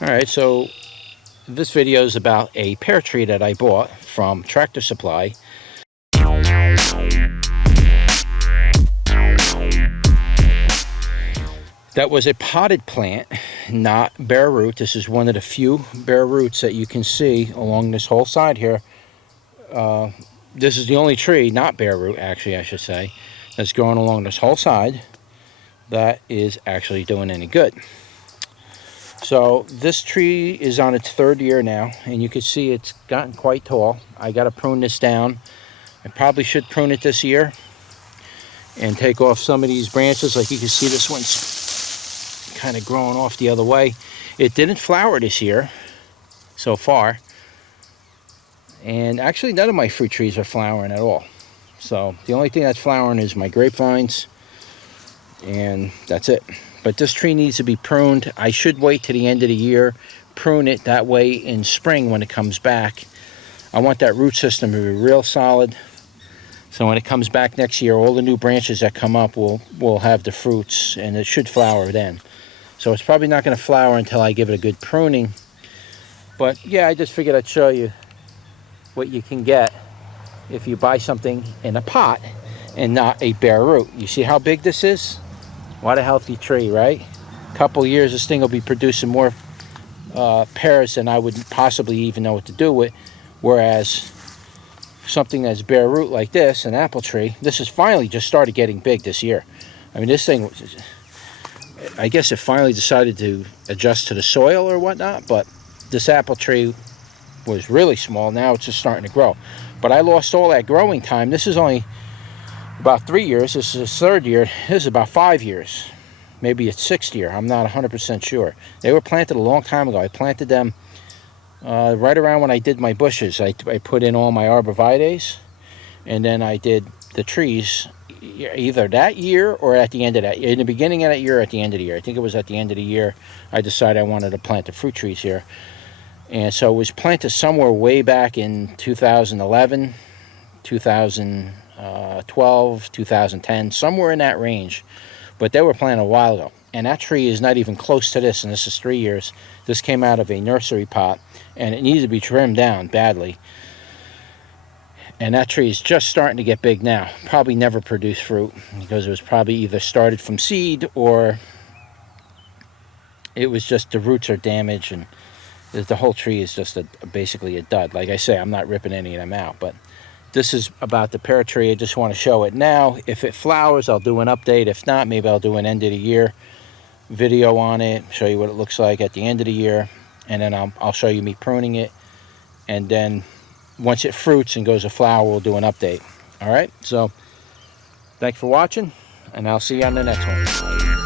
Alright, so this video is about a pear tree that I bought from Tractor Supply. That was a potted plant, not bare root. This is one of the few bare roots that you can see along this whole side here. This is the only tree, not bare root actually I should say, that's growing along this whole side that is actually doing any good. So this tree is on its third year now, and you can see it's gotten quite tall. I got to prune this down. I probably should prune it this year and take off some of these branches. Like you can see, this one's kind of growing off the other way. It didn't flower this year so far, and actually none of my fruit trees are flowering at all. So the only thing that's flowering is my grapevines, and that's it. But this tree needs to be pruned. I should wait to the end of the year, prune it. That way in spring when it comes back, I want that root system to be real solid. So when it comes back next year, all the new branches that come up will have the fruits, and it should flower then. So it's probably not going to flower until I give it a good pruning. But yeah, I just figured I'd show you what you can get if you buy something in a pot and not a bare root. You see how big this is? What a healthy tree, right? A couple years, this thing will be producing more pears than I would possibly even know what to do with. Whereas something that's bare root like this, an apple tree, this has finally just started getting big this year. I mean, this thing, I guess it finally decided to adjust to the soil or whatnot, but this apple tree was really small. Now it's just starting to grow. But I lost all that growing time. This is only about 3 years. This is the third year. This is about 5 years. Maybe it's 6th year. I'm not 100% sure. They were planted a long time ago. I planted them right around when I did my bushes. I put in all my Arborvitaes, and then I did the trees either that year or at the end of that year. In the beginning of that year or at the end of the year. I think it was at the end of the year I decided I wanted to plant the fruit trees here. And so it was planted somewhere way back in 2011, 2012, 2010, somewhere in that range. But they were planted a while ago. And that tree is not even close to this, and this is 3 years. This came out of a nursery pot, and it needed to be trimmed down badly. And that tree is just starting to get big now. Probably never produced fruit, because it was probably either started from seed or it was just the roots are damaged, and the whole tree is just basically a dud. Like I say, I'm not ripping any of them out, but this is about the pear tree. I just want to show it now. If it flowers, I'll do an update. If not, maybe I'll do an end of the year video on it, show you what it looks like at the end of the year, and then I'll show you me pruning it. And then once it fruits and goes to flower, we'll do an update. All right, so thanks for watching, and I'll see you on the next one.